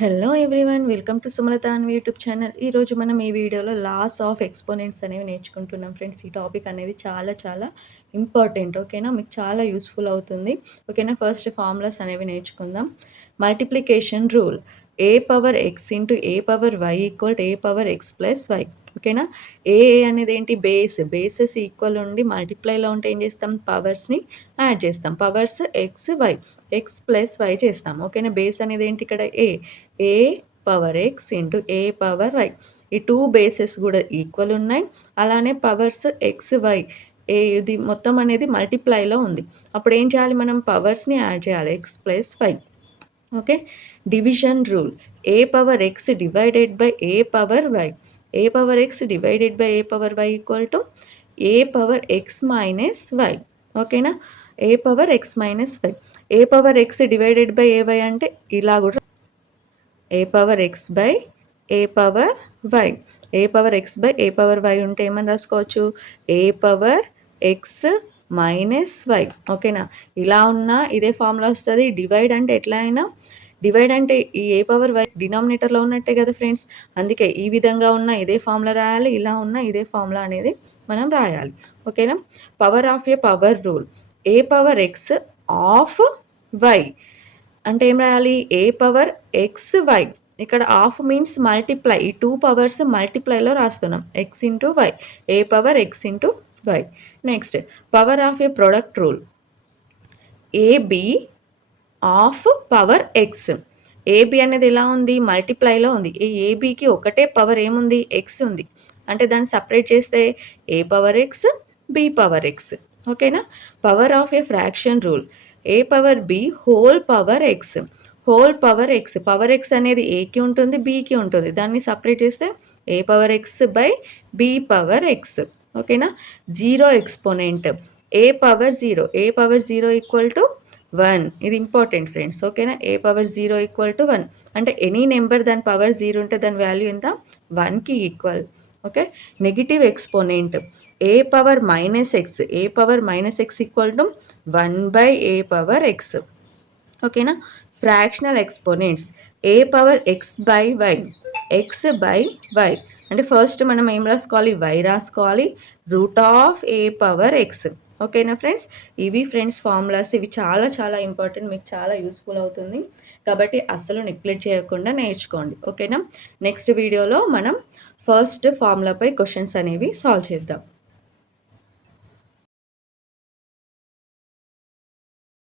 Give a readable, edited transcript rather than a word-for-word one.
Hello everyone, welcome to Sumalatha Anvi YouTube channel. ఈరోజు మనం ఈ వీడియోలో లాస్ ఆఫ్ ఎక్స్పోనెంట్స్ అనేవి నేర్చుకుంటున్నాం ఫ్రెండ్స్. ఈ టాపిక్ అనేది చాలా చాలా ఇంపార్టెంట్. ఓకేనా, మీకు చాలా యూస్ఫుల్ అవుతుంది. ఓకేనా, ఫస్ట్ ఫార్ములాస్ అనేవి నేర్చుకుందాం. Multiplication rule: A power X into A power Y equal to A power X plus Y. ఓకేనా, ఏ అనేది ఏంటి? బేసెస్ ఈక్వల్ ఉండి మల్టిప్లైలో ఉంటే ఏం చేస్తాం? పవర్స్ని యాడ్ చేస్తాం. Powers X Y, X plus Y చేస్తాం. ఓకేనా, బేస్ అనేది ఏంటి? ఇక్కడ A power X into A power Y. ఈ టూ బేసెస్ కూడా ఈక్వల్ ఉన్నాయి. అలానే పవర్స్ ఎక్స్ వై ఇది మొత్తం అనేది మల్టిప్లైలో ఉంది. అప్పుడు ఏం చేయాలి? మనం పవర్స్ని యాడ్ చేయాలి, X plus Y. Okay, division rule: A power X divided by A power Y. A power X divided by A power Y equal to A power X minus Y. ఓకేనా, A power X minus Y. A power X divided by A Y అంటే ఇలా కూడా A power X by A power Y. A power X by A power Y ఉంటే ఏమని రాసుకోవచ్చు? ఏ power X minus Y. ఓకేనా, ఇలా ఉన్నా ఇదే ఫార్ములా వస్తుంది. డివైడ్ అంటే ఎట్లా అయినా డివైడ్ అంటే ఈ ఏ పవర్ వై డినామినేటర్లో ఉన్నట్టే కదా ఫ్రెండ్స్. అందుకే ఈ విధంగా ఉన్న ఇదే ఫార్ములా రాయాలి, ఇలా ఉన్న ఇదే ఫార్ములా అనేది మనం రాయాలి. ఓకేనా, power of A power rule: A power X of Y అంటే ఏం రాయాలి? A power X Y. ఇక్కడ ఆఫ్ మీన్స్ మల్టిప్లై. ఈ టూ పవర్స్ మల్టిప్లైలో రాస్తున్నాం, X into Y. A power X into Y. Next, power of a product rule: AB of power X. AB అనేది ఎలా ఉంది? మల్టిప్లైలో ఉంది. ఈ ఏబికి ఒకటే పవర్ ఏముంది? ఎక్స్ ఉంది. అంటే దాన్ని సపరేట్ చేస్తే A power X, B power X. ఓకేనా, power of a fraction rule: A power B whole power X. Whole power X. Power X అనేది ఏకి ఉంటుంది, బికి ఉంటుంది. దాన్ని సపరేట్ చేస్తే A power X by B power X. ఓకేనా, zero exponent: A power zero. A power zero equal to 1. ఇది important friends. ఓకేనా, A power zero equal to 1 అంటే ఎనీ నెంబర్ దాని పవర్ జీరో ఉంటే దాని వాల్యూ ఎంత? 1కి equal. Okay, negative exponent: A power minus X. A power minus X equal to 1 by A power X. ఓకేనా, fractional exponents: A power X by Y. X by Y అంటే first మనం ఏం రాసుకోవాలి? Y రాసుకోవాలి. Root of A power X. ఓకేనా friends, ఇవి friends formulas. ఇవి చాలా చాలా ఇంపార్టెంట్, మీకు చాలా యూస్ఫుల్ అవుతుంది. కాబట్టి అస్సలు నెగ్లెక్ట్ చేయకుండా నేర్చుకోండి. ఓకేనా, నెక్స్ట్ వీడియోలో మనం ఫస్ట్ ఫార్ములాపై క్వశ్చన్స్ అనేవి సాల్వ్ చేద్దాం.